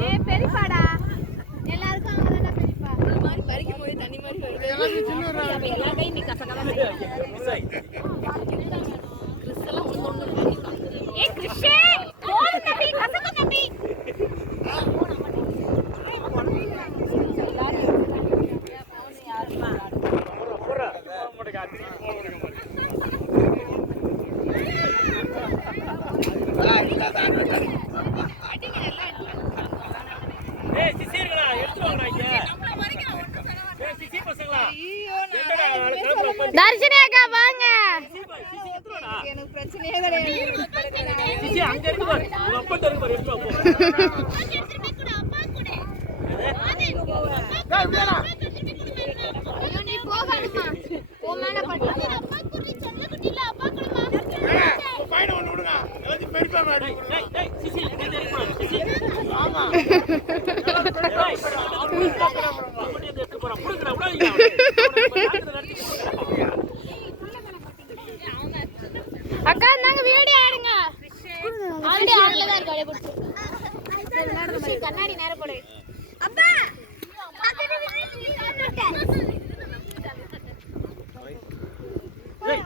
ஏய் பெரியப்பாடா. எல்லாருக்கும் அவங்க தான் பெரியப்பா. மாதிரி பறிக்கும் போது தண்ணி மாதிரி வருது எல்லாத்தையும் சின்ன ஒரு எல்லா கையும் நீ கிறிஸ் எல்லாம் ஒண்ணு ஒண்ணு போடு தம்பி. கசக்கு தம்பி ஏய் தர்ஷினி அக்கா வாங்க. எனக்கு பிரச்சனையே கிடையாது அக்கா நாங்க வீடியோ ஆடுங்க ஆல்ரெடி ஆன்ல தான் இருக்கு அப்படியே கண்ணாடி நேர போடு. அப்பா ஏய்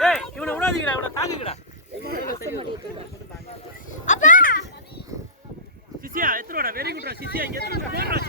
ஏய் இவனை விடாதீங்கடா இவனை தாங்குங்கடா அப்பா சிசியா எத்தனை வெரி குட்ரா சிசியா இங்க எத்தனை